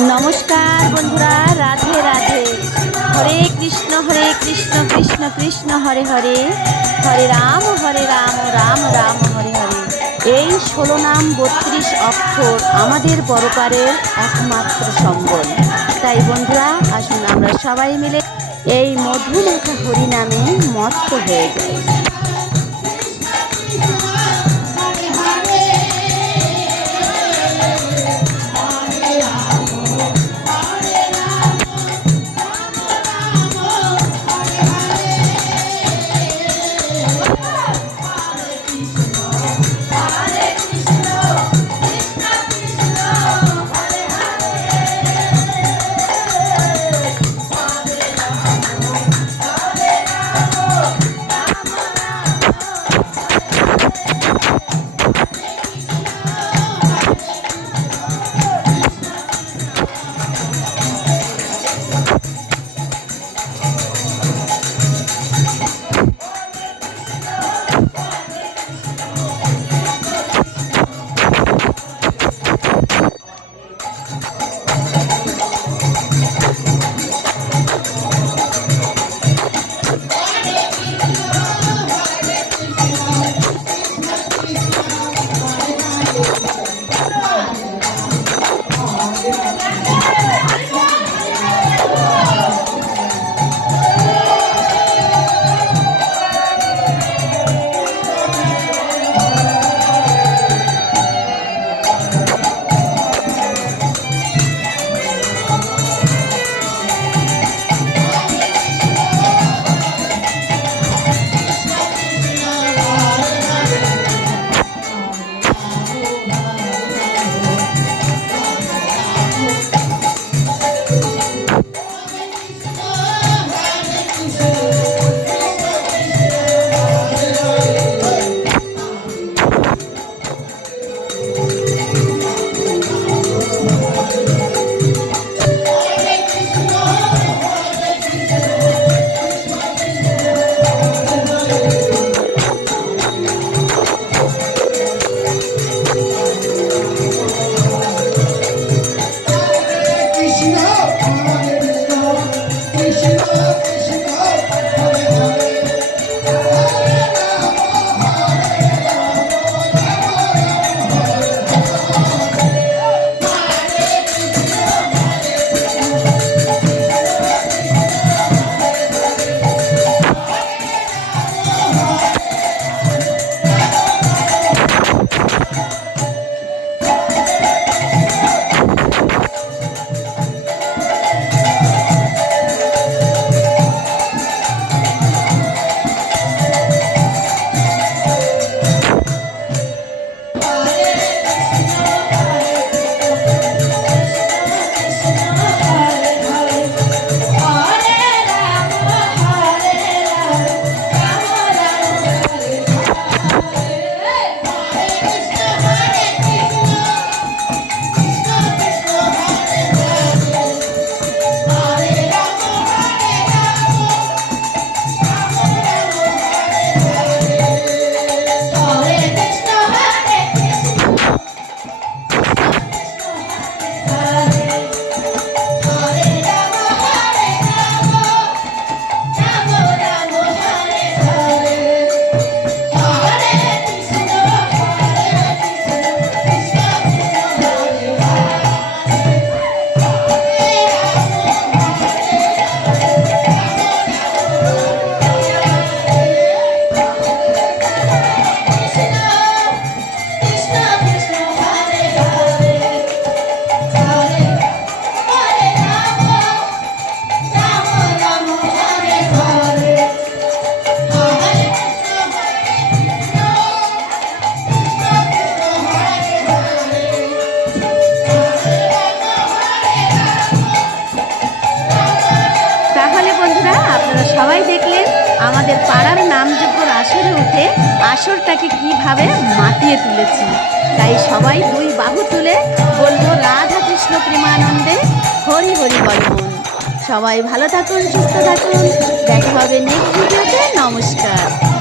নমস্কার বন্ধুরা, রাধে রাধে। হরে কৃষ্ণ কৃষ্ণ কৃষ্ণ হরে হরে, হরে রাম রাম রাম হরে হরে। এই 16 নাম 32 অক্ষর আমাদের পরকারের একমাত্র সম্বল। তাই বন্ধুরা, আসুন আমরা সবাই মিলে এই মধুমাখা হরিনামে মত্ত হয়ে যাই। সবাই দেখলেন আমাদের পাড়ার নামযজ্ঞর আসরে উঠে আসরটাকে কিভাবে মাতিয়ে তুলেছি। তাই সবাই দুই বাহু তুলে বলবো রাধা কৃষ্ণ প্রেমানন্দে হরি হরি বলুন। সবাই ভালো থাকুন, সুস্থ থাকুন, দেখা হবে নেক্সট ভিডিওতে। নমস্কার।